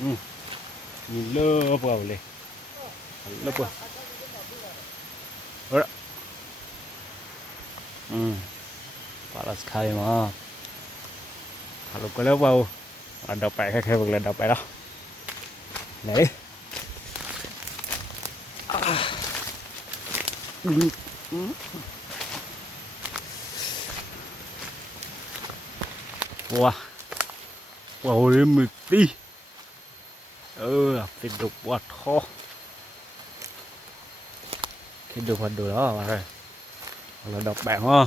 nhìn lơ vàoเลยlơ vào palas kali mah kalau kalau bau ada pakai kayak begini ada pakai lah nih wah wow ini mati thịt đục bọt kho thịt đục bọt đồ đó mà rồi là độc bạn ha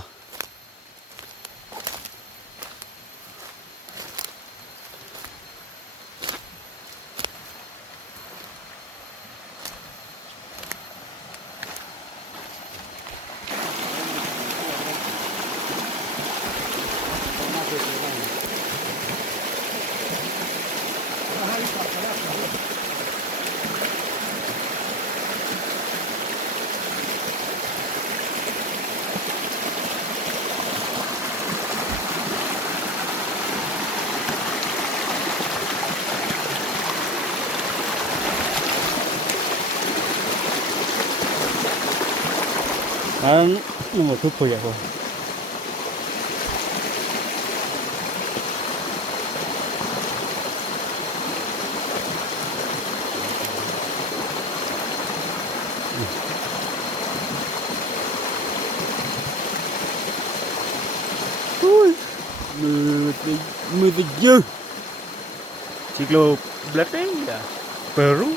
nó một chút thôi vậy thôi mưa thì dư chỉ lo black đấy à Peru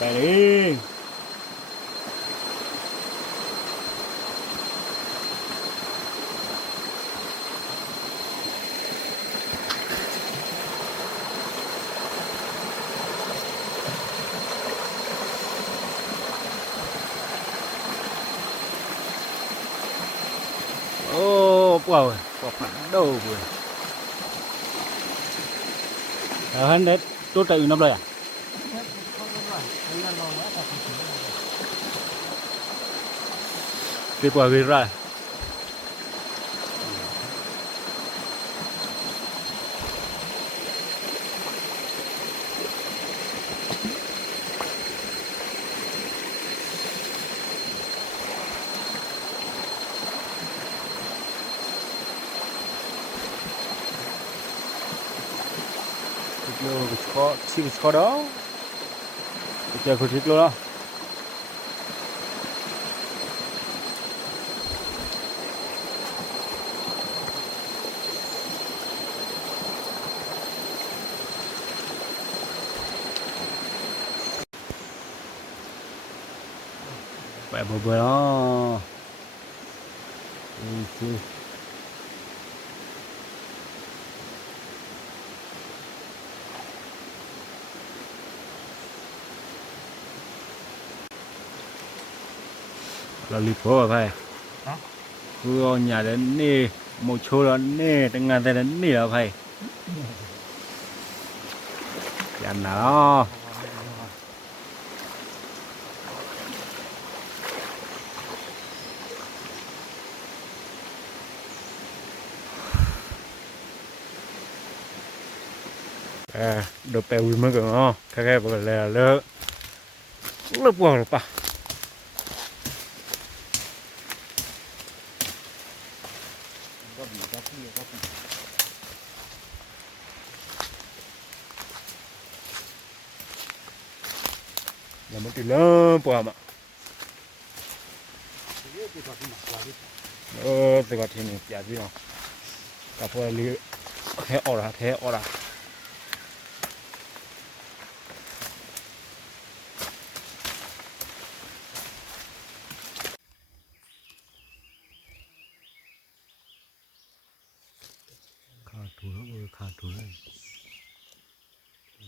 cái đi wow bọc nặng đầu vừa hắn đấy tốt tại năm đây à đi qua ghi ra có xin có đó chờ khởi thịt luôn đó bẹ bờ đó là lipo phải cứ nhà đến nè một chỗ đó nè từng ngàn tay đến nè là phải chán đó đồ bèo mới cần ngon cái bờ lè lơ lớp bò được pa là một cái lớp bò mà từ cái thì này giả gì nào cà phê lì thế ora ขาดทุนเลย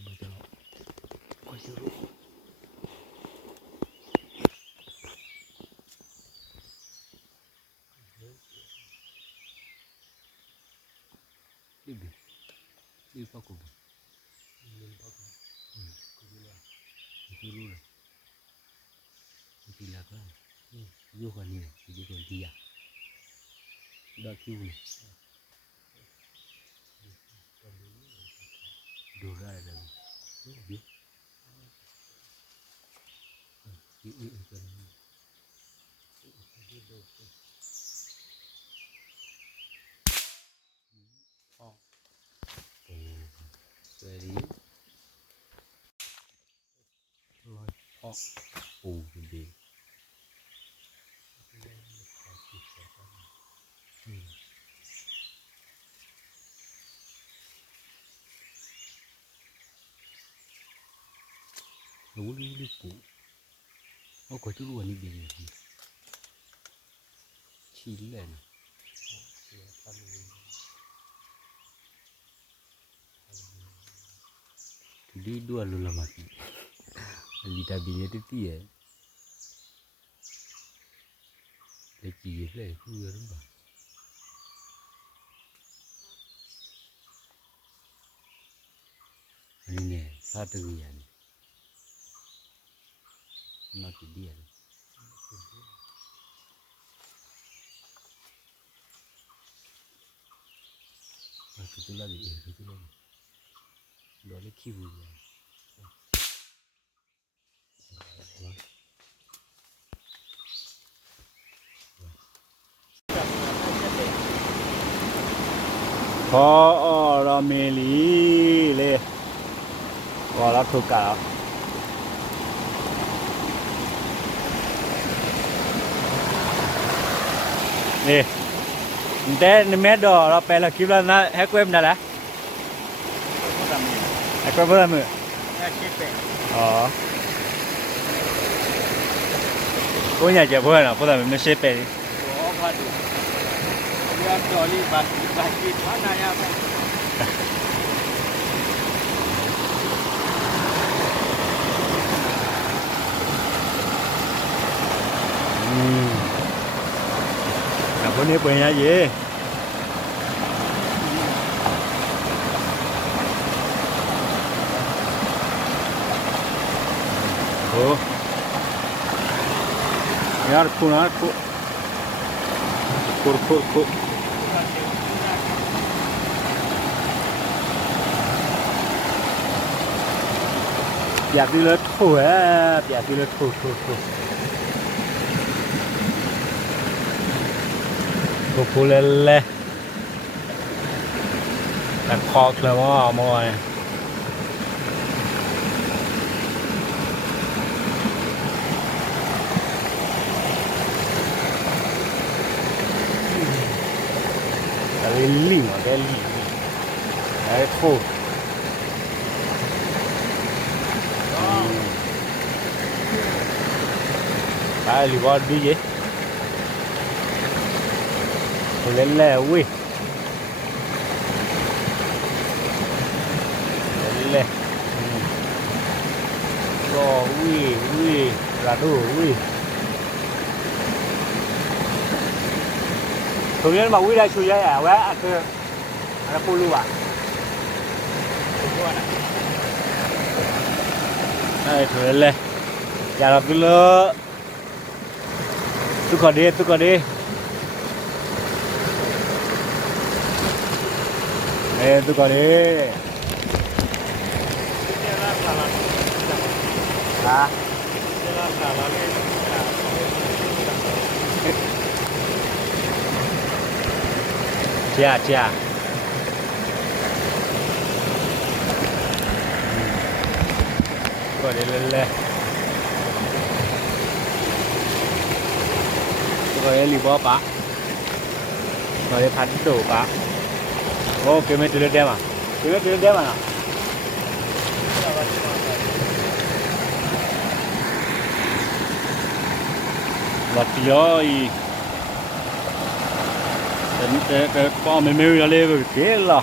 ไม่จะหรอกก็จะรู้ดิดิปะกูกูรู้เลยกูรู้แล้วอยู่คนนี้อยู่คนที่อยากได้คิวเลยดูได้เลยดูอีกันอ๋อสวยดีลอยอ๋อโอ้ดีรู้ดิปูโอ้ก็จะรู้อันนี้ดีชี้เลยนะดีด้วยรู้ละมั้งลีตาบีเนี่ยที่เลยจีเลยคือเรื่องแบบอันนี้เนี่ยซาตรีอันน่าจะดีอ่ะคือตัวละดีคือตัวละดีเราเลยคิดว่าพอเราเมลีเลยก็รับทุกการนี่แต่ในเมดดอเราไปละคลิปแล้วนะแฮกเว็บนั่นแหละแฮกเว็บเพื่อนมืออ๋อกูอยากจะเพื่อนอ่ะเพราะแต่ไม่ใช่เป็นแต่พวกนี้เป็นยังไงโอ้ยาร์คูนาคูอยากดีเลยถูกอยากดีเลยถูกเลยแต่คอเลยว่ามอยแต่ลิงอ่ะแกลิงไอ้ถูกไปหรือว่าดีเจคนเล่นแล้วเว้ยเล่นรอวิลาดูวิตรงนี้มาวิได้ช่วยยังไงวะคืออะไรพูดรู้อ่ะไอ้ถึงเลยอย่าหลับกินเลยทุกคนดีทุกคนดีฮะเจ้าก็ดีเลยก็ดีรีบอปะก็ดีพัดดูปะโอเคไม่ตื่นเต้นมั้ยนะหลับย้อยแต่ป้อไม่มีอะไรเลยเกล้า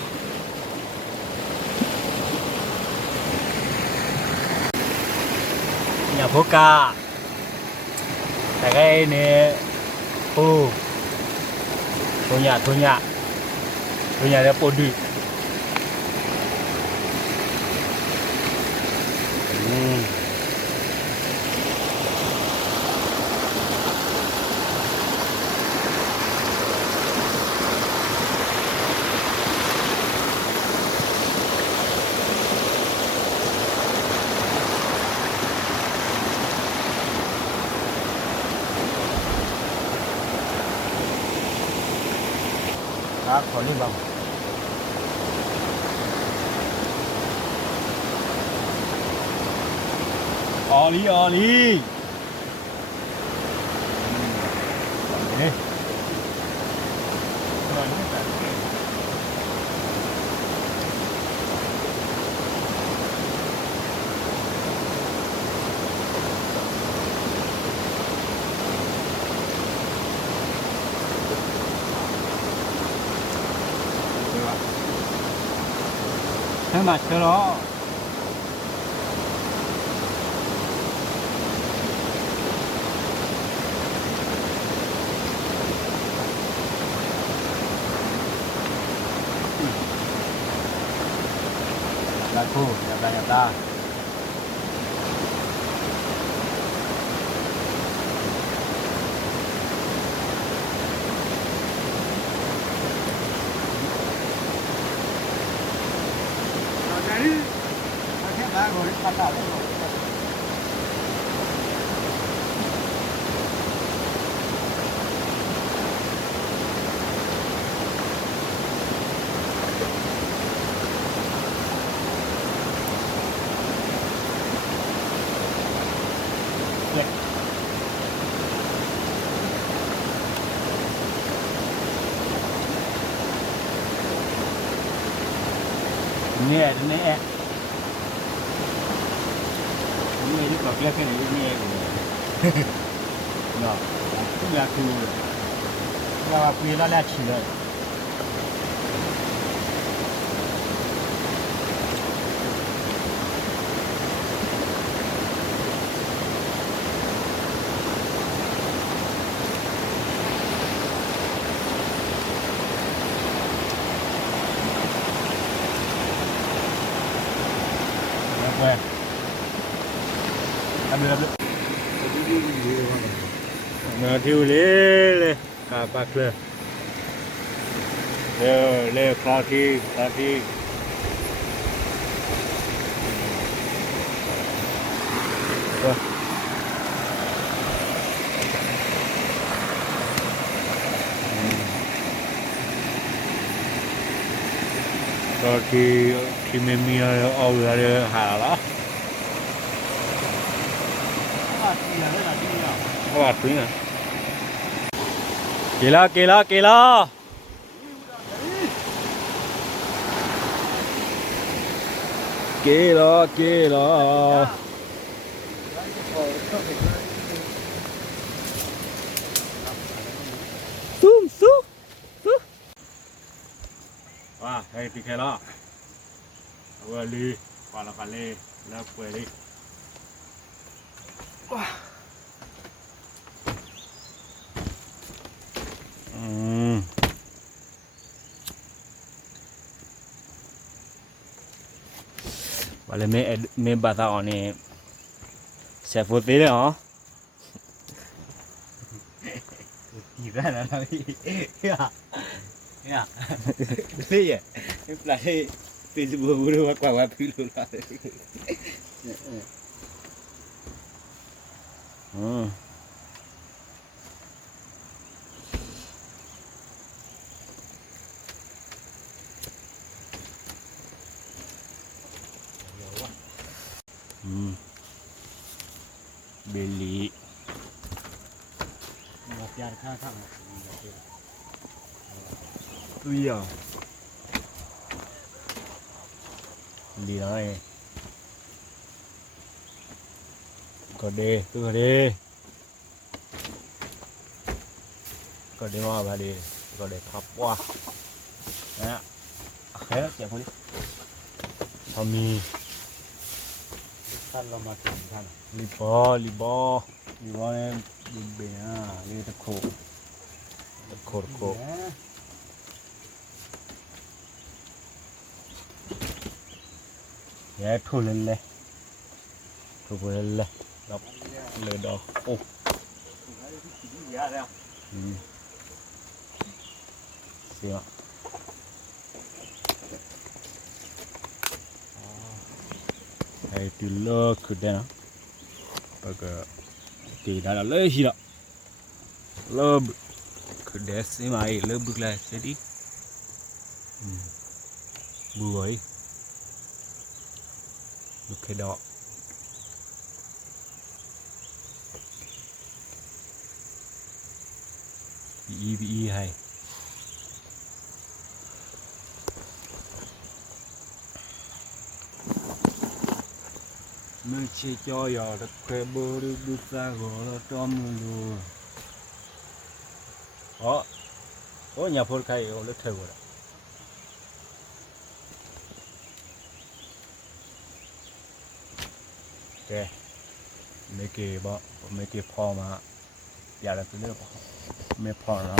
nhà phố ca tại cái này khu thu nhà để bố đi đó còn đi bằng Oli đấy thế mà cho nó là khu nhà ta nè đi cọp cái này nè nó cũng là cứ là quy là chỉ rồi quen làm được mà thiêu lê cả bạc lê lê khó thi rồi thì mình ở đây hà đó các bạn thấy nè kìa lo xuống wow hay thì cái đó vừa đi còn là phải lên là quay đi và lên mẹ bà tao này sẽ phốt tí đấy hả thì ra là nó đi ya thế ya là thế từ buru qua pilu là beli một giờ khá thẳng tuy à đi rồi có đi mà bà đi có đi khắp qua nè thế chèo đi Tommy ท่านเรามาถึงท่าน ลิบอลิบอ อยู่ว่าเนี่ยยิงเบียร์เรือตะโขบ โคตรโค แย่ทุเรศเลย ถูกเลยเลยนับเลยดอกโอ้ เสีย ไอ้ที่เลิกคือเด่นนะปะก็ตีได้แล้วเลยสิละเลิกคือเดสใช่ไหมเลิกบึกเลยเสร็จดิบุ้ยบุกแค่ดอกบีให้ มือเชี่ยจอยตะเคยบริบุษาหัวจอมมือดู Ủa nhà phun cây ổ lết thử rồi ok mấy cái bọ mấy cái pho mà giờ là cái nước mấy pho đó